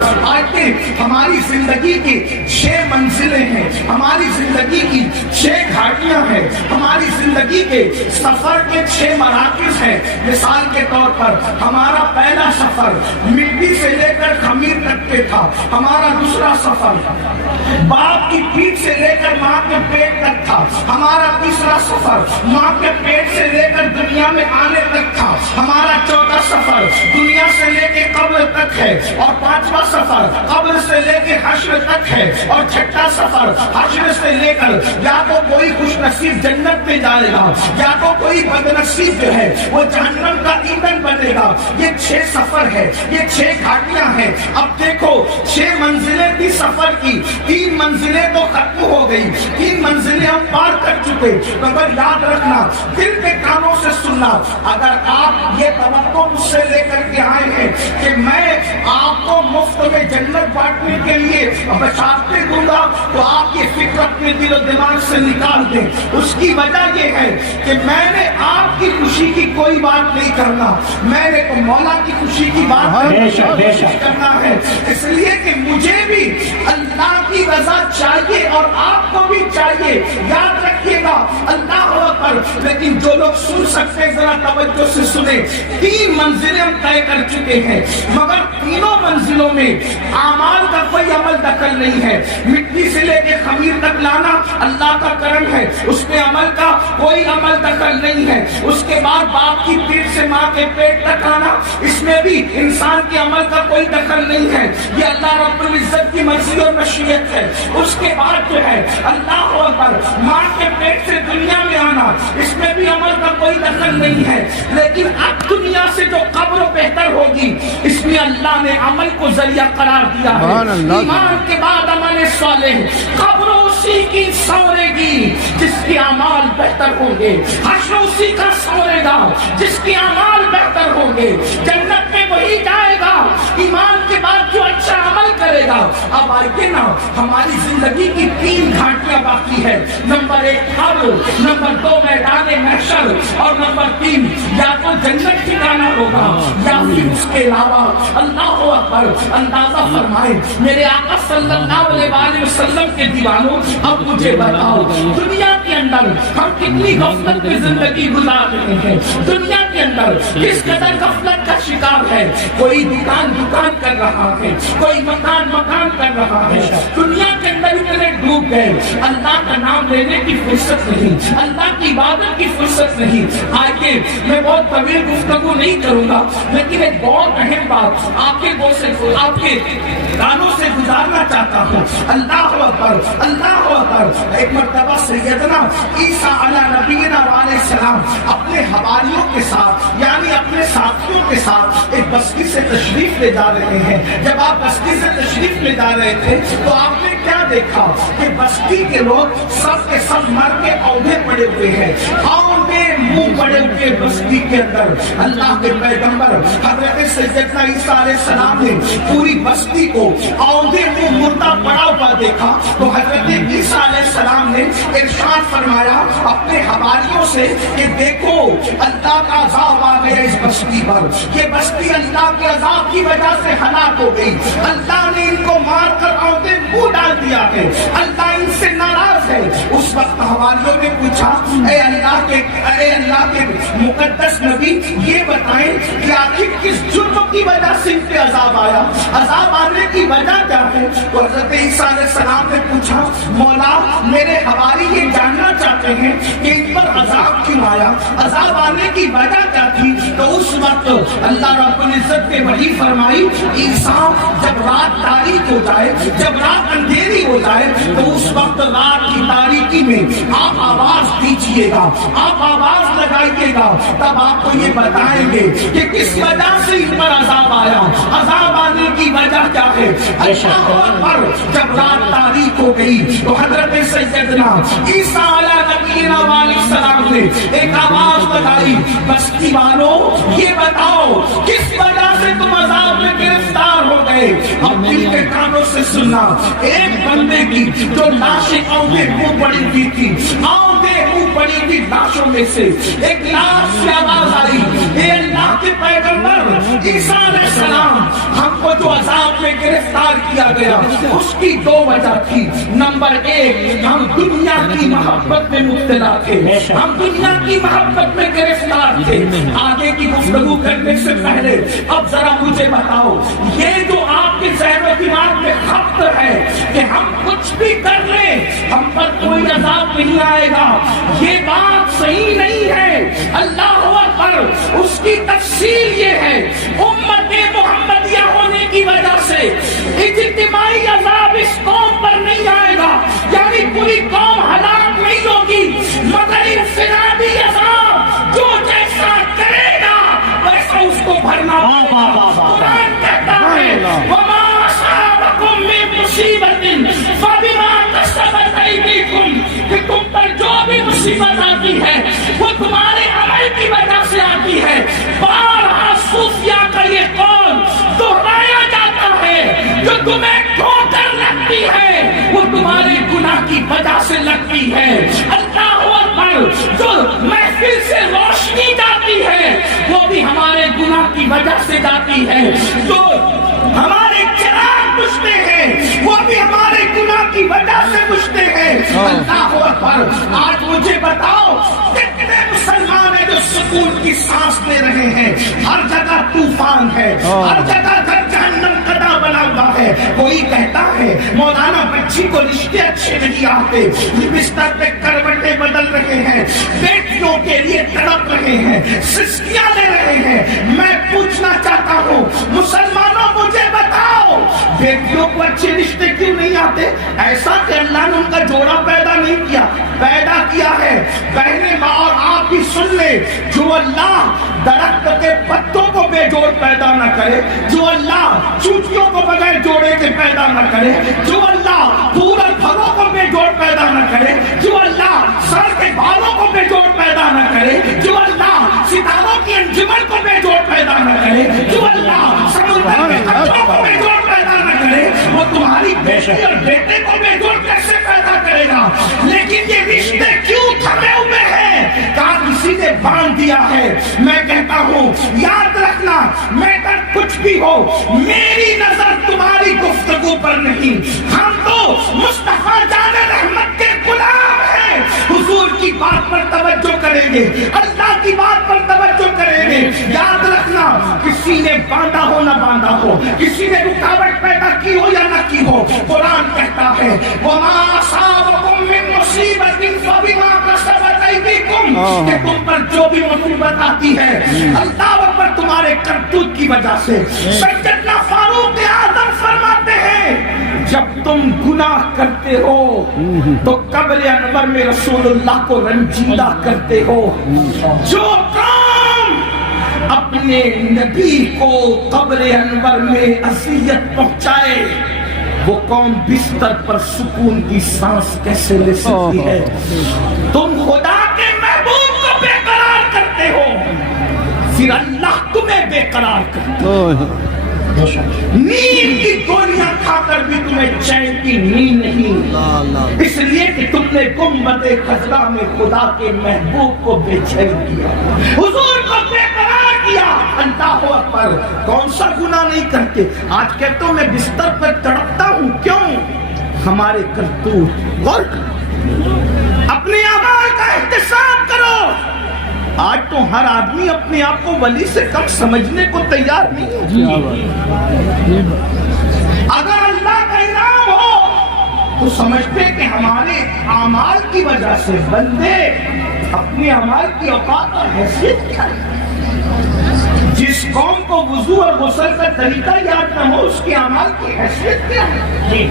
ہماری زندگی کی 6 منزلیں ہیں، ہماری زندگی کی 6 گھاٹیاں ہیں، ہماری زندگی کے سفر کے 6 مراکز ہیں۔ مثال کے طور پر ہمارا پہلا سفر مٹی سے لے کر خمیر تک کے تھا، ہمارا دوسرا سفر باپ کی پیٹھ سے لے کر ماں کے پیٹ تک تھا، ہمارا تیسرا سفر ماں کے پیٹ سے لے کر دنیا میں آنے تک تھا، ہمارا چوتھا سفر دنیا سے لے کے قبر تک ہے، اور 5واں سفر قبر سے لے کے حشر تک ہے، اور 6واں سفر حشر سے لے کر یا تو کوئی خوش نصیب جنت میں جائے گا یا تو کوئی بد نصیب جو ہے وہ جہنم کا ایندھن بنے گا۔ یہ 6 سفر ہے، یہ 6 گھاٹیاں ہیں۔ اب دیکھو 6 منزلیں تھی سفر کی، 3 منزلیں تو ختم ہو گئی، 3 منزلیں ہم پار کر چکے، مگر یاد رکھنا، دل کے کانوں سے سننا، اگر آپ یہ توقع مجھ سے لے کر کے آئے ہیں کہ میں آپ کو مفت میں جنت بانٹنے کے لیے بشارتیں دوں گا، تو آپ یہ فکر اپنے دل و دماغ سے نکال دیں۔ اس کی وجہ یہ ہے کہ میں نے آپ کی خوشی کی کوئی بات نہیں کرنا، میں نے تو مولا کی خوشی کی بات کرنا ہے، اس لیے کہ مجھے بھی اللہ کی رضا چاہیے اور آپ کو بھی چاہیے۔ یاد رکھیے گا، اللہ اکبر۔ لیکن جو لوگ سن سکتے ہیں ذرا توجہ سے سنیں، 3 منزلیں ہم طے کر چکے ہیں، مگر تینوں منزلوں میں اعمال کا کوئی عمل دخل نہیں ہے۔ مٹی سے لے کے خمیر تک لانا اللہ کا کرم ہے، اس میں عمل کا کوئی عمل دخل نہیں ہے۔ اس کے بعد باپ کی پیٹھ سے ماں کے پیٹ تک آنا، اس میں بھی انسان کے عمل کا کوئی دخل نہیں ہے، یہ اللہ رب العزت کی مرضی اور مشیت ہے۔ اس کے بعد جو ہے اللہ اکبر، ماں کے پیٹ سے دنیا میں آنا، اس میں بھی عمل کا کوئی دخل نہیں ہے۔ لیکن اب دنیا سے جو قبر بہتر ہوگی، اس میں اللہ نے عمل کو ذریعہ قرار دیا ہے۔ ایمان کے بعد عمل صالح، قبر اسی کی سنورے گی جس کے اعمال بہتر ہوں گے، حشر اسی کا سنورے گا جس کے اعمال بہتر ہوں گے، جنت میں وہی جائے گا ایمان کے بعد جو اچھا عمل کرے گا۔ اب آئیے نا، ہماری زندگی کی 3 گھاٹیاں باقی ہے۔ نمبر 1 قبر، نمبر 2 میدان محشر، اور نمبر 3 یا تو جنت ٹھکانا ہوگا یا پھر اس کے علاوہ۔ اللہ اکبر، اندازہ فرمائے میرے آقا صلی اللہ علیہ وآلہ وسلم کے دیوانوں، اب مجھے بتاؤ دنیا کے اندر ہم کتنی غفلت میں زندگی گزار رہے ہیں، دنیا کے اندر کس قدر غفلت کا شکار ہے۔ کوئی دکان کر رہا ہے، کوئی مکان کر رہا ہے، دنیا کے اندر اتنے ڈوب گئے، اللہ کا نام لینے کی فرصت نہیں، اللہ کی عبادت کی فرصت نہیں۔ آئیے میں بہت طویل گفتگو نہیں کروں گا، لیکن ایک بہت اہم بات آپ کے کانوں سے گزارنا چاہتا ہوں۔ اللہ اکبر، اللہ اکبر۔ ایک مرتبہ سیدنا عیسیٰ علیہ نبینا علیہ السلام اپنے حواریوں کے ساتھ یعنی اپنے ساتھیوں کے ساتھ ایک بستی سے تشریف لے جا رہے ہیں۔ جب آپ بستی سے تشریف لے جا رہے تھے تو آپ نے کیا دیکھا کہ بستی کے لوگ سب کے سب مر کے عہدے پڑے ہوئے ہیں، عہدے منہ پڑے ہوئے بستی کے اندر۔ اللہ کے پیغمبر حضرت سیدنا عیسیٰ علیہ السلام نے پوری بستی کو عہدے منہ مردہ پڑا ہوا دیکھا تو حضرت عیسیٰ علیہ السلام نے ارشاد فرمایا اپنے حواریوں سے کہ دیکھو اللہ کا عذاب آ گیا اس بستی پر، یہ بستی اللہ کے عذاب کی وجہ سے ہلاک ہو گئی، اللہ نے ان کو مار کر عہدے منہ ڈال دیا ہے، اللہ ان سے ناراض ہے۔ اس وقت حواریوں نے پوچھا اے اللہ کے مقدس نبی یہ بتائیں کہ آخر کس جرم کی وجہ سے ان پہ عذاب آیا، عذاب آنے کی وجہ کیا ہے؟ تو حضرت عیسیٰ علیہ السلام نے پوچھا مولا میرے حواری یہ جاننا چاہتے ہیں کہ ان پر عذاب کیوں آیا، عذاب آنے کی وجہ کیا تھی؟ تو اس وقت اللہ رب العزت نے وحی فرمائی عیسیٰ جب رات تاریک ہو جائے، جب رات اندھیری ہو جائے تو اس وقت رات کی تاریکی میں آپ آواز دیجئے گا، آپ آواز لگائیے گا، تب آپ کو یہ بتائیں گے کہ کس وجہ سے ان پر عذاب آیا، عذاب آنے کی وجہ کیا ہے۔ اللہ اکبر، جب رات تاریک ہو گئی تو حضرت سیدنا عیسیٰ علیہ نبینا علیہ السلام نے ایک آواز لگائی بستی والوں یہ بتاؤ کس وجہ سے سے تم عذاب میں گرفتار ہو گئے. اب دل کے کانوں سے سننا, ایک بندے کی جو لاشیں اونگے منہ پڑی ہوئی تھی, اونگے منہ پڑی ہوئی لاشوں میں سے ایک لاش سے آواز آئی, اے اللہ کے پیغمبر عیسیٰ علیہ السلام, ہم کو جو عذاب میں گرفتار کیا گیا اس کی دو وجہ تھی. نمبر ایک, ہم دنیا کی محبت میں مبتلا تھے, ہم دنیا کی محبت میں گرفتار تھے. آگے کی گفتگو کرنے سے پہلے اب ذرا مجھے بتاؤ, یہ جو آپ کے ذہن و دماغ میں خط ہے کہ ہم کچھ بھی کر لیں ہم پر کوئی عذاب نہیں آئے گا, یہ بات صحیح نہیں ہے. اللہ اکبر. اس کی تفصیل یہ ہے, امت محمدیہ ہونے کی وجہ سے اجتماعی عذاب اس قوم پر نہیں آئے گا, یعنی پوری قوم ہلاک نہیں ہوگی, مگر انفرادی عذاب جو جیسا کرے گا ویسا اس کو بھرنا ہوگا. قرآن کہتا ہے وَمَا أَصَابَكُم مِّن مُّصِيبَةٍ فَبِمَا كَسَبَتْ أَيْدِيكُم, کہ تم پر جو بھی مصیبت آتی ہے وہ تمہارے عمل کی وجہ سے آتی ہے. بارہا صوفیہ کا یہ قول دہرایا جاتا ہے, جو تمہیں ٹھوکر لگتی ہے وہ تمہارے گناہ کی وجہ سے لگتی ہے. اللہ اکبر. جو محفل سے روشنی جاتی ہے وہ بھی ہمارے گناہ کی وجہ سے جاتی ہے, جو ہمارے چراغ بجھتے ہیں وہ بھی ہمارے گناہ کی وجہ سے بجھتے ہیں. اللہ اکبر. آج مجھے بتاؤ کتنے مسلمان ہیں جو سکون کی سانس لے رہے ہیں؟ ہر جگہ طوفان ہے, ہر جگہ گھر جہنم قدا بنا ہوا ہے. کوئی کہتا ہے مولانا بچی کو رشتے اچھے نہیں آتے, بستر پہ کروٹیں بدل رہے ہیں, بیٹیوں کے لیے تڑپ رہے ہیں, سسکیاں لے رہے ہیں. میں پوچھنا چاہتا ہوں مسلمانوں, مجھے بتاؤ بیٹیوں کو اچھے رشتے کیوں نہیں آتے؟ ایسا کہ اللہ نے ان کا جوڑا پیدا نہیں کیا, پیدا کیا ہے. بہنیں ماں اور آپ بھی سن لے, جو اللہ درخت کے پتوں کو بے جوڑ پیدا نہ کرے, جو اللہ چوٹیوں کو بغیر جوڑے کے پیدا نہ کرے, جو اللہ پورا پھلوں کو بے جوڑ پیدا نہ کرے, جو اللہ سر کے بالوں کو بے جوڑ پیدا نہ کرے, جو اللہ ستاروں کی انجمن کو بے جوڑ پیدا نہ کرے, جو اللہ سمندر میں قطروں کو بے جوڑ پیدا نہ کرے, وہ تمہاری بیٹی اور بیٹے کو بے جوڑ کیسے پیدا کرے گا؟ لیکن یہ رشتے کیوں تھمے ہوئے ہیں؟ کہا کسی نے باندھ دیا ہے. میں کہتا ہوں یاد رکھنا, میٹر کچھ بھی ہو, میری نظر تمہاری گفتگو پر نہیں. ہم تو مصطفیٰ جان رحمت کے غلام ہیں. حضور کی بات پر توجہ کریں گے, اللہ کی بات پر توجہ کریں گے. یاد رکھنا, کسی نے باندھا ہو نہ باندھا ہو, کسی نے رکاوٹ پیدا کی ہو یا نہ کی ہو, قرآن کہتا ہے وَمَا أَصَابَكُم مِّن مُّصِيبَةٍ فَبِمَا كَسَبَتْ أَيْدِيكُم, کہ تم پر جو بھی مصیبت آتی ہے اللہ اکبر تمہارے کرتوت کی وجہ سے. سیدنا فاروق اعظم فرماتے ہیں جب تم گناہ کرتے ہو تو قبر انور میں رسول اللہ کو رنجیدہ کرتے ہو. جو قوم اپنے نبی کو قبر انور میں اذیت پہنچائے وہ قوم بستر پر سکون کی سانس کیسے لے سکتی ہے؟ تم خدا کے محبوب کو بے قرار کرتے ہو, پھر اللہ تمہیں بے قرار کرتا ہے. نیند کی گولیاں کھا کر بھی تمہیں چین کی نیند نہیں, اس لیے کہ تم نے گنبد خضرا میں خدا کے محبوب کو بے چین کیا, حضور کو بے قرار کیا. اللہ اکبر. کون سا گناہ نہیں کرتے؟ آج کہتا ہوں میں بستر پر تڑپتا ہوں, کیوں؟ ہمارے کرتوت. اور اپنے اعمال کا احتساب کرو. آج تو ہر آدمی اپنے آپ کو ولی سے کم سمجھنے کو تیار نہیں ہے. اگر اللہ کا انعام ہو تو سمجھتے کہ ہمارے اعمال کی وجہ سے بندے اپنے اعمال کی اوقات اور حیثیت کیا ہے. جس قوم کو وضو اور غسل کا طریقہ یاد نہ ہو اس کے اعمال کی حیثیت کیا ہے؟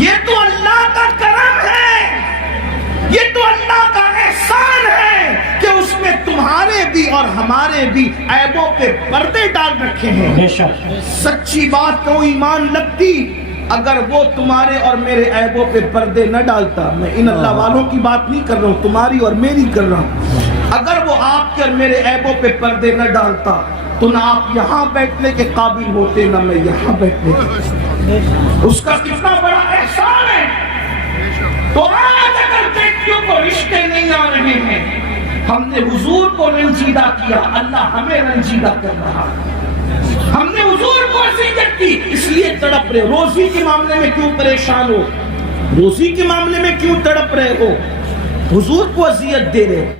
یہ تو اللہ کا کرم ہے, یہ تو اللہ کا احسان ہے کہ اس میں تمہارے بھی اور ہمارے بھی عیبوں پہ پردے ڈال رکھے ہیں. سچی بات کو ایمان لگتی اگر وہ تمہارے اور میرے عیبوں پہ پردے نہ ڈالتا. میں ان اللہ والوں کی بات نہیں کر رہا ہوں, تمہاری اور میری کر رہا ہوں. اگر وہ آپ کے اور میرے عیبوں پہ پردے نہ ڈالتا تو نہ آپ یہاں بیٹھنے کے قابل ہوتے نہ میں یہاں بیٹھنے کے۔ اس کا کتنا بڑا احسان ہے۔ تو آج اگر بیٹیوں کو رشتے نہیں آ رہے ہیں، ہم نے حضور کو رنجیدہ کیا، اللہ ہمیں رنجیدہ کر رہا۔ ہم نے حضور کو اذیت کی، اس لیے تڑپ رہے۔ روزی کے معاملے میں کیوں پریشان ہو؟ روزی کے معاملے میں کیوں تڑپ رہے ہو؟ حضور کو اذیت دے رہے ہو۔